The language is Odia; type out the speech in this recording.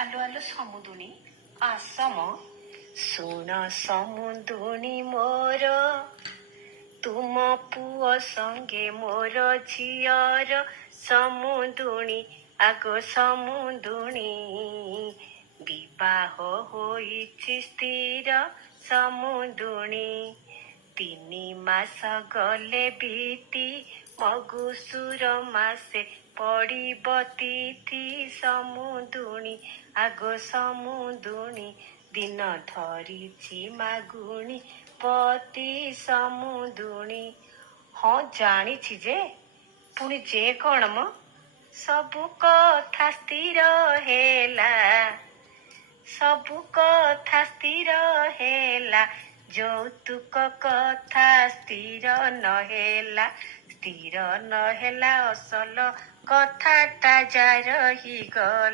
ଆଲୋ ଆଲୋ ସମୁଦୁଣୀ ଆସମ ଶୁଣ ସମୁଦୁଣୀ ମୋର ତୁମ ପୁଅ ସଙ୍ଗେ ମୋର ଝିଅର ସମୁଦୁଣୀ ଆଗ ସମୁଦୁଣୀ ବିବାହ ହୋଇଛି ସ୍ଥିର ସମୁଦୁଣୀ 3 ମାସ ଗଲେ ବିତି ମଗୁସୁର ମାସେ ପଡ଼ିବ ତିଥି ସମୁଦୁଣୀ ଆଗ ସମୁଦୁଣୀ ଦିନ ଧରିଛି ମାଗୁଣୀ ପତି ସମୁଦୁଣୀ। ହଁ ଜାଣିଛି ଯେ ପୁଣି ଯେ କଣ ମ ସବୁ କଥା ସ୍ଥିର ହେଲା ସବୁ କଥା ସ୍ଥିର ହେଲା ଯୌତୁକ କଥା ସ୍ଥିର ନହେଲା ଅସଲ କଥାଟା ଯା ରହିଗଲା।